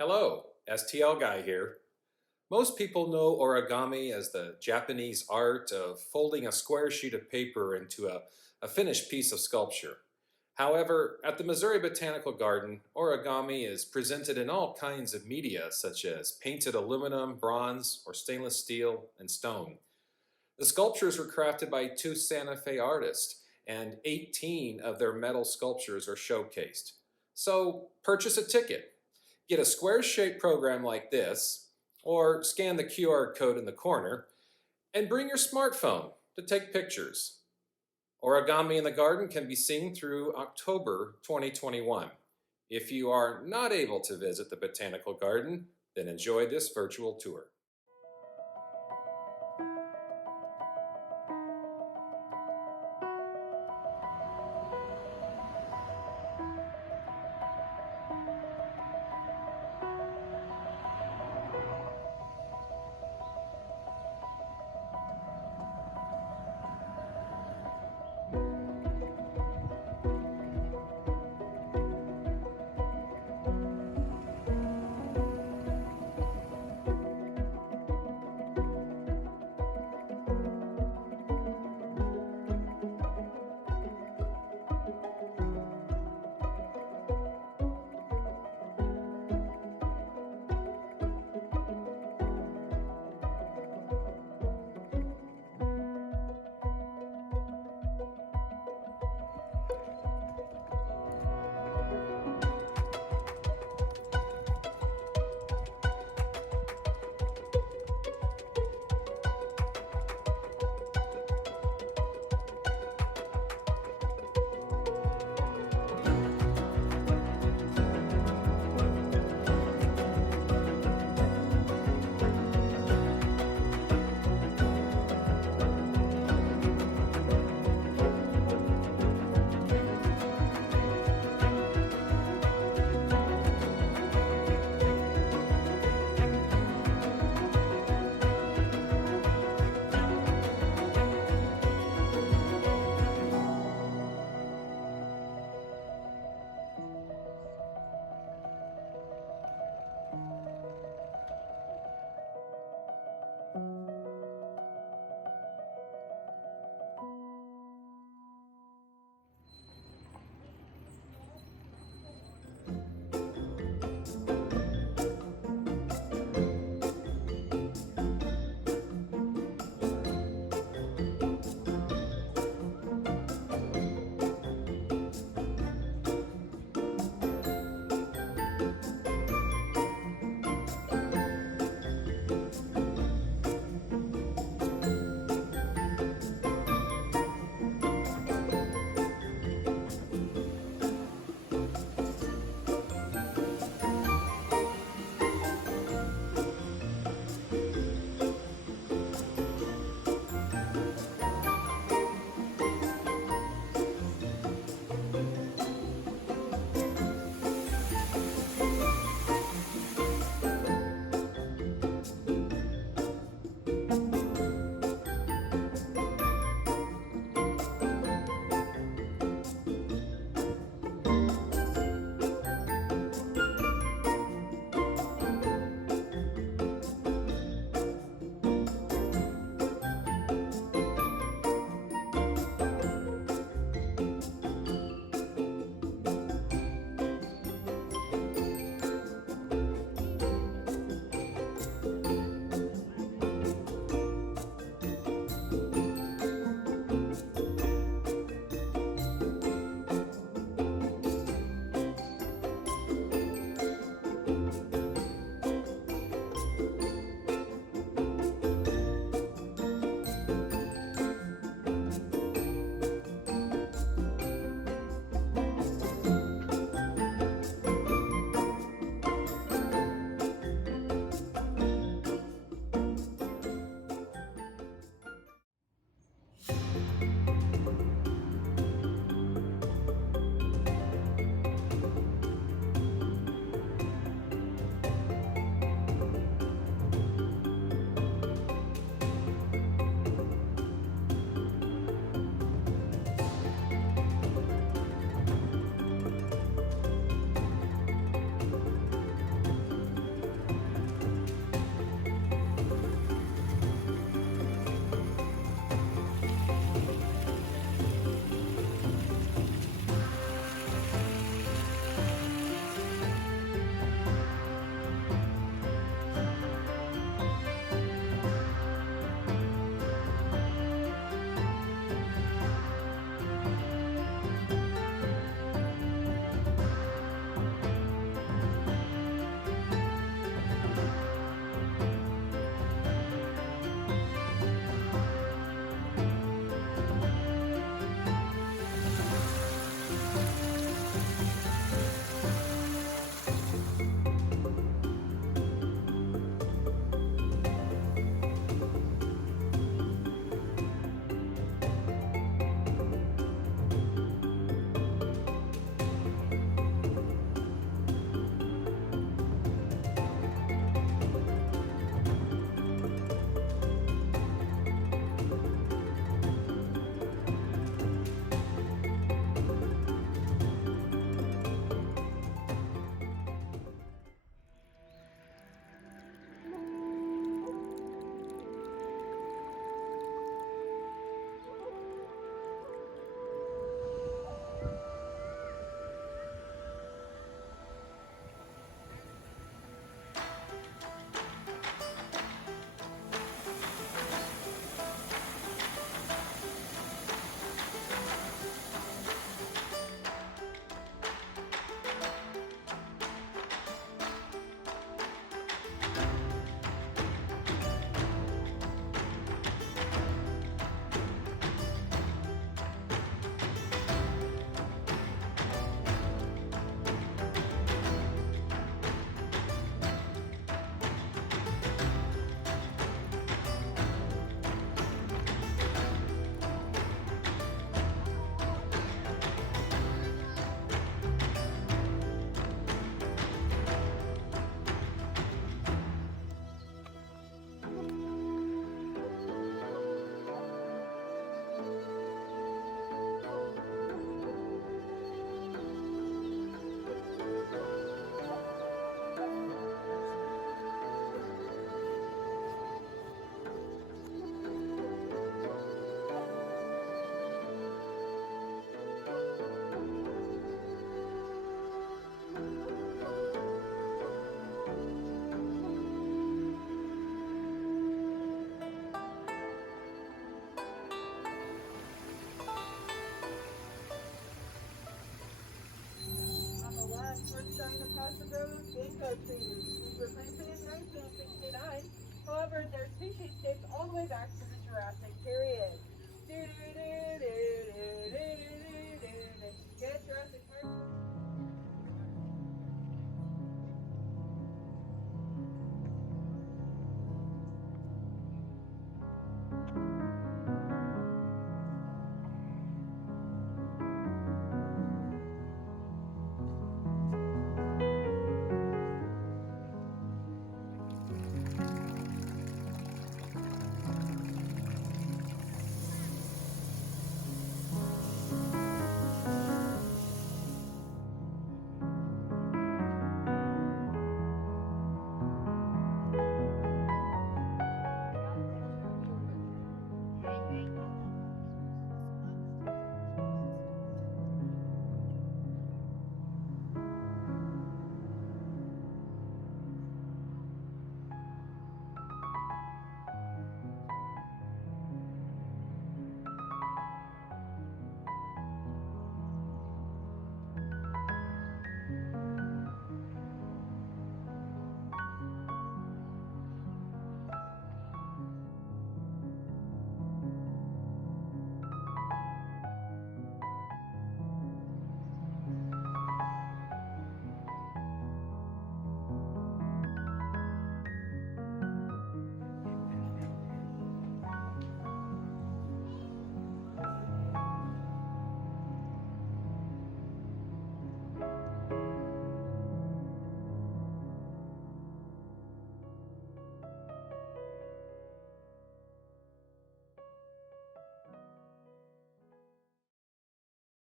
Hello, STL Guy here. Most people know origami as the Japanese art of folding a square sheet of paper into a finished piece of sculpture. However, at the Missouri Botanical Garden, origami is presented in all kinds of media, such as painted aluminum, bronze, or stainless steel and stone. The sculptures were crafted by two Santa Fe artists, and 18 of their metal sculptures are showcased. So purchase a ticket. Get a square shaped program like this, or scan the QR code in the corner, and bring your smartphone to take pictures. Origami in the Garden can be seen through October 2021. If you are not able to visit the Botanical Garden, then enjoy this virtual tour. avocado trees, whose replacement is 1969. However, their species dates all the way back to the Jurassic period.